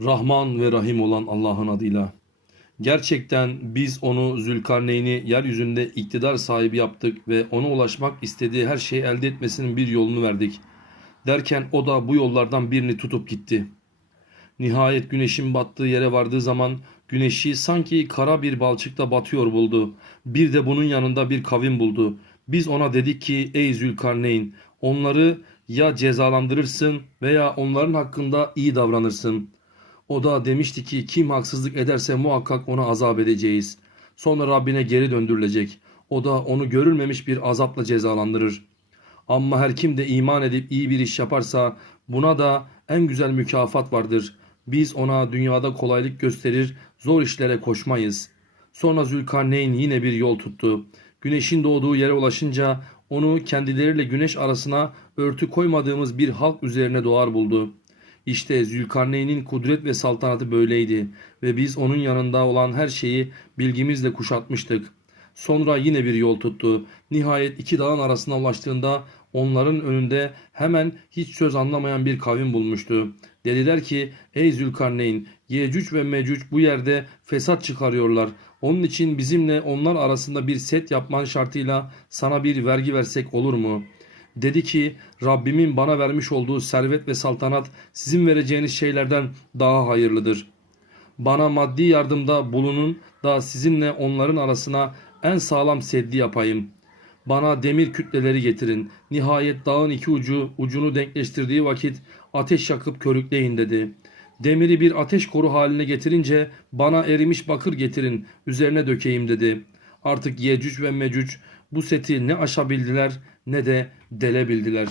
Rahman ve Rahim olan Allah'ın adıyla. Gerçekten biz onu Zülkarneyn'i yeryüzünde iktidar sahibi yaptık ve ona ulaşmak istediği her şeyi elde etmesinin bir yolunu verdik. Derken o da bu yollardan birini tutup gitti. Nihayet güneşin battığı yere vardığı zaman güneşi sanki kara bir balçıkta batıyor buldu. Bir de bunun yanında bir kavim buldu. Biz ona dedik ki ey Zülkarneyn onları ya cezalandırırsın veya onların hakkında iyi davranırsın. O da demişti ki kim haksızlık ederse muhakkak ona azap edeceğiz. Sonra Rabbine geri döndürülecek. O da onu görülmemiş bir azapla cezalandırır. Ama her kim de iman edip iyi bir iş yaparsa buna da en güzel mükafat vardır. Biz ona dünyada kolaylık gösterir, zor işlere koşmayız. Sonra Zülkarneyn yine bir yol tuttu. Güneşin doğduğu yere ulaşınca onu kendileriyle güneş arasına örtü koymadığımız bir halk üzerine doğar buldu. İşte Zülkarneyn'in kudret ve saltanatı böyleydi ve biz onun yanında olan her şeyi bilgimizle kuşatmıştık. Sonra yine bir yol tuttu. Nihayet iki dağın arasına ulaştığında onların önünde hemen hiç söz anlamayan bir kavim bulmuştu. Dediler ki ey Zülkarneyn Yecüc ve Mecüc bu yerde fesat çıkarıyorlar. Onun için bizimle onlar arasında bir set yapman şartıyla sana bir vergi versek olur mu?'' Dedi ki Rabbimin bana vermiş olduğu servet ve saltanat sizin vereceğiniz şeylerden daha hayırlıdır. Bana maddi yardımda bulunun da sizinle onların arasına en sağlam seddi yapayım. Bana demir kütleleri getirin. Nihayet dağın iki ucu ucunu denkleştirdiği vakit ateş yakıp körükleyin dedi. Demiri bir ateş koru haline getirince bana erimiş bakır getirin üzerine dökeyim dedi. Artık Yecüc ve Mecüc bu seti ne aşabildiler ne de delebildiler.